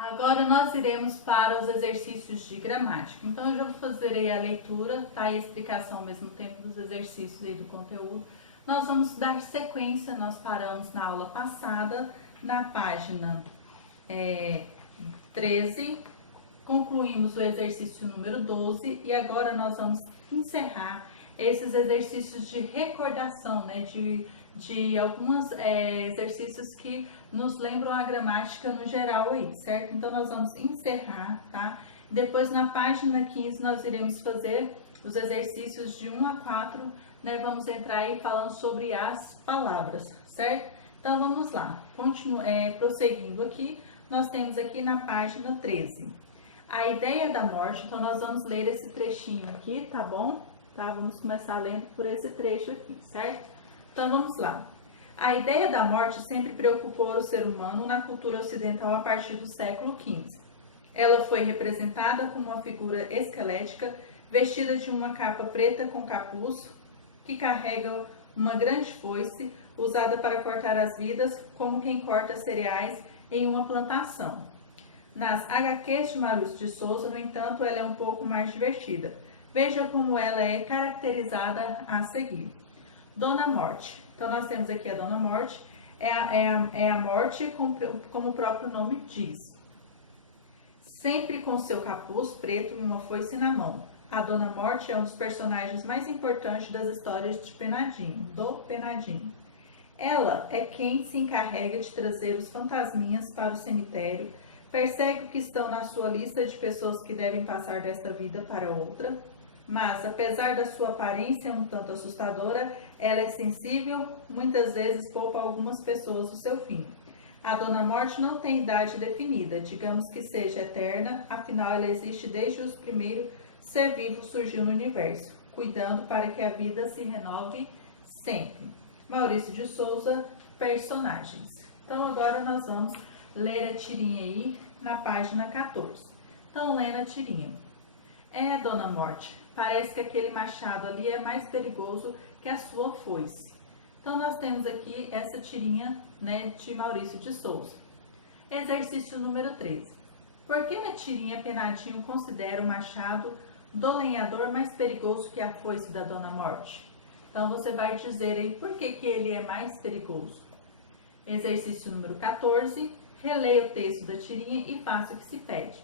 Agora nós iremos para os exercícios de gramática. Então eu já vou fazer aí a leitura, tá? E a explicação ao mesmo tempo dos exercícios e do conteúdo. Nós vamos dar sequência, nós paramos na aula passada, na página 13, concluímos o exercício número 12 e agora nós vamos encerrar esses exercícios de recordação, né? De alguns exercícios que nos lembram a gramática no geral aí, certo? Então nós vamos encerrar, tá? Depois na página 15 nós iremos fazer os exercícios de 1 a 4, né? Vamos entrar aí falando sobre as palavras, certo? Então vamos lá, prosseguindo aqui, nós temos aqui na página 13. A ideia da morte, então nós vamos ler esse trechinho aqui, tá bom? Tá? Vamos começar lendo por esse trecho aqui, certo? Então vamos lá. A ideia da morte sempre preocupou o ser humano na cultura ocidental a partir do século XV. Ela foi representada como uma figura esquelética, vestida de uma capa preta com capuz, que carrega uma grande foice, usada para cortar as vidas, como quem corta cereais em uma plantação. Nas HQs de Maurício de Souza, no entanto, ela é um pouco mais divertida. Veja como ela é caracterizada a seguir. Dona Morte. Então, nós temos aqui a Dona Morte, é a morte, como o próprio nome diz. Sempre com seu capuz preto e uma foice na mão. A Dona Morte é um dos personagens mais importantes das histórias de Penadinho, do Penadinho. Ela é quem se encarrega de trazer os fantasminhas para o cemitério, persegue os que estão na sua lista de pessoas que devem passar desta vida para outra, mas, apesar da sua aparência um tanto assustadora, ela é sensível, muitas vezes poupa algumas pessoas do seu fim. A Dona Morte não tem idade definida, digamos que seja eterna, afinal ela existe desde o primeiro ser vivo surgiu no universo, cuidando para que a vida se renove sempre. Maurício de Souza, personagens. Então agora nós vamos ler a tirinha aí na página 14. Então lendo a tirinha. Dona Morte, parece que aquele machado ali é mais perigoso que a sua foice. Então nós temos aqui essa tirinha, né, de Maurício de Souza. Exercício número 13. Por que na tirinha Penadinho considera o machado do lenhador mais perigoso que a foice da Dona Morte? Então você vai dizer aí por que ele é mais perigoso. Exercício número 14. Releia o texto da tirinha e faça o que se pede.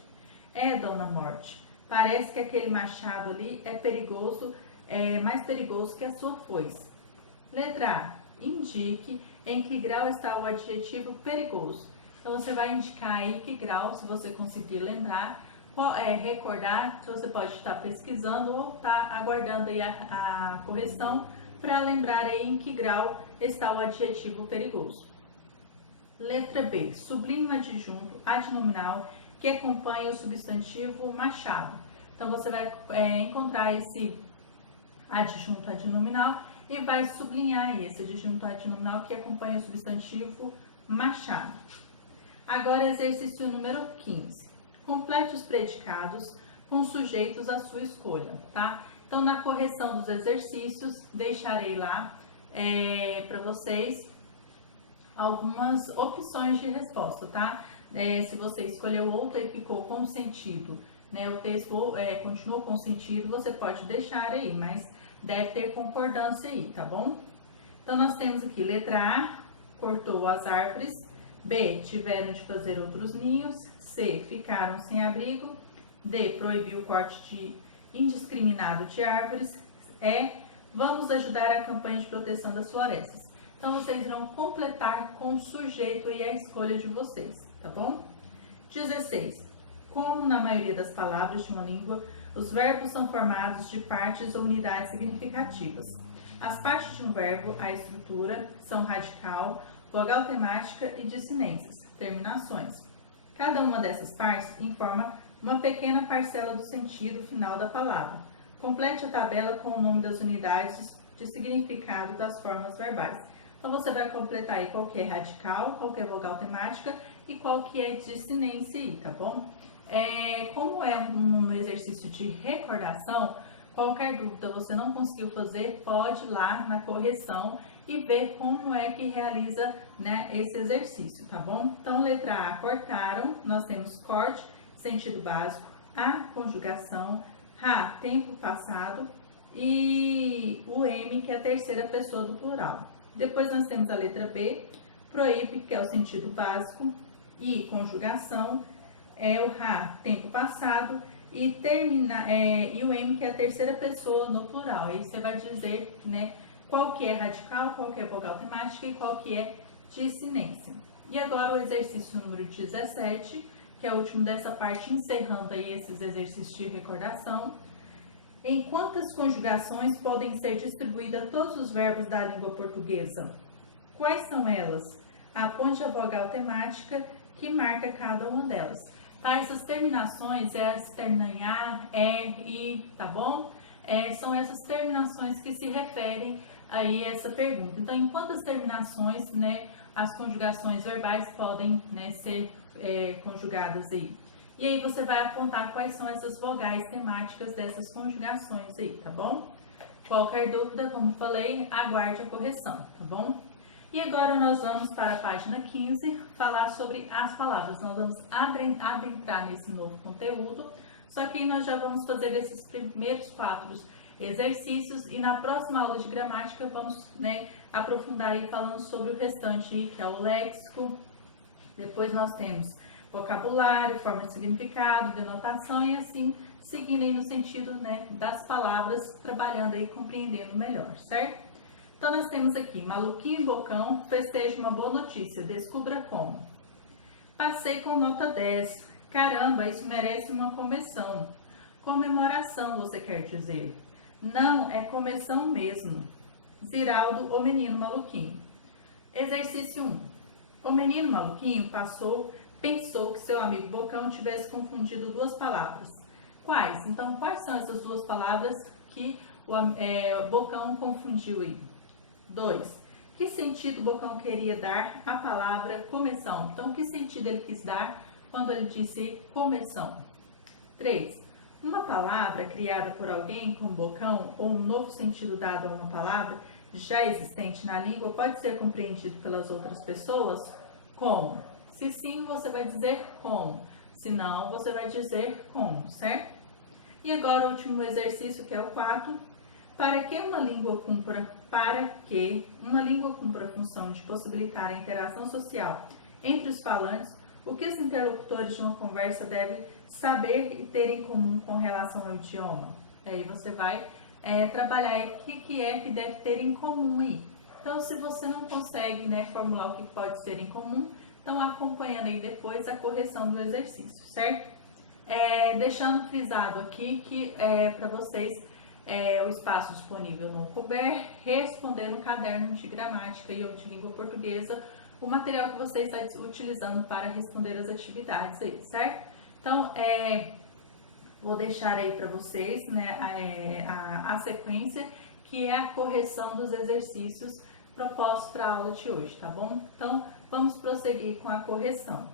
Dona Morte, parece que aquele machado ali é perigoso, mais perigoso que a sua foice. Letra A. Indique em que grau está o adjetivo perigoso. Então você vai indicar aí que grau, se você conseguir lembrar, recordar, se você pode estar pesquisando ou estar aguardando aí a correção para lembrar aí em que grau está o adjetivo perigoso. Letra B. Sublinhe o adjunto adnominal que acompanha o substantivo machado. Então você vai encontrar esse adjunto adnominal e vai sublinhar esse adjunto adnominal que acompanha o substantivo machado. Agora exercício número 15. Complete os predicados com sujeitos à sua escolha, tá? Então na correção dos exercícios deixarei lá para vocês algumas opções de resposta, tá? Se você escolheu outra e ficou com sentido, né, o texto continuou com sentido, você pode deixar aí, mas deve ter concordância aí, tá bom? Então nós temos aqui letra A, cortou as árvores, B, tiveram de fazer outros ninhos, C, ficaram sem abrigo, D, proibiu o corte indiscriminado de árvores, E, vamos ajudar a campanha de proteção das florestas. Então vocês irão completar com o sujeito e a escolha de vocês, tá bom? 16. Como na maioria das palavras de uma língua, os verbos são formados de partes ou unidades significativas. As partes de um verbo, a estrutura, são radical, vogal temática e dissinências, terminações. Cada uma dessas partes informa uma pequena parcela do sentido final da palavra. Complete a tabela com o nome das unidades de significado das formas verbais. Então você vai completar aí qual que é radical, qual que é vogal temática e qual que é dissinência aí, tá bom? Como é um exercício de recordação, qualquer dúvida você não conseguiu fazer, pode ir lá na correção e ver como é que realiza, né, esse exercício, tá bom? Então, letra A, cortaram, nós temos corte, sentido básico, a conjugação, a, tempo passado, e o M, que é a terceira pessoa do plural. Depois nós temos a letra B, proíbe, que é o sentido básico, e conjugação, o RA, tempo passado, e e o M, que é a terceira pessoa no plural. Aí você vai dizer, né, qual que é radical, qual que é vogal temática e qual que é dissinência. E agora o exercício número 17, que é o último dessa parte, encerrando aí esses exercícios de recordação. Em quantas conjugações podem ser distribuídos todos os verbos da língua portuguesa? Quais são elas? Aponte a vogal temática que marca cada uma delas. Tá? Essas terminações, elas terminam em A, E, I, tá bom? São essas terminações que se referem aí a essa pergunta. Então, em quantas terminações, né, as conjugações verbais podem, né, ser conjugadas aí? E aí você vai apontar quais são essas vogais temáticas dessas conjugações aí, tá bom? Qualquer dúvida, como falei, aguarde a correção, tá bom? E agora nós vamos para a página 15, falar sobre as palavras. Nós vamos adentrar nesse novo conteúdo, só que nós já vamos fazer esses primeiros 4 exercícios e na próxima aula de gramática vamos, né, aprofundar aí falando sobre o restante, que é o léxico. Depois nós temos vocabulário, forma de significado, denotação e assim seguindo aí no sentido, né, das palavras, trabalhando aí, compreendendo melhor, certo? Então nós temos aqui, Maluquinho e Bocão festejam uma boa notícia, descubra como. Passei com nota 10, caramba, isso merece uma começão. Comemoração, você quer dizer? Não, é começão mesmo. Ziraldo, o menino maluquinho. Exercício 1. O menino maluquinho pensou que seu amigo Bocão tivesse confundido 2 palavras. Quais? Então, quais são essas 2 palavras que o Bocão confundiu aí? 2. Que sentido Bocão queria dar à palavra começão? Então, que sentido ele quis dar quando ele disse começão? 3. Uma palavra criada por alguém com Bocão ou um novo sentido dado a uma palavra já existente na língua pode ser compreendido pelas outras pessoas? Como? Se sim, você vai dizer como. Se não, você vai dizer como, certo? E agora o último exercício, que é o 4. Para que uma língua cumpra a função de possibilitar a interação social entre os falantes, o que os interlocutores de uma conversa devem saber e ter em comum com relação ao idioma? Aí você vai trabalhar aí o que é que deve ter em comum aí. Então, se você não consegue, né, formular o que pode ser em comum, então acompanhando aí depois a correção do exercício, certo? Deixando frisado aqui que para vocês o espaço disponível no Couber, responder no caderno de gramática e ou de língua portuguesa o material que você está utilizando para responder as atividades aí, certo? Então, vou deixar aí para vocês, né, a sequência, que é a correção dos exercícios propostos para a aula de hoje, tá bom? Então, vamos prosseguir com a correção.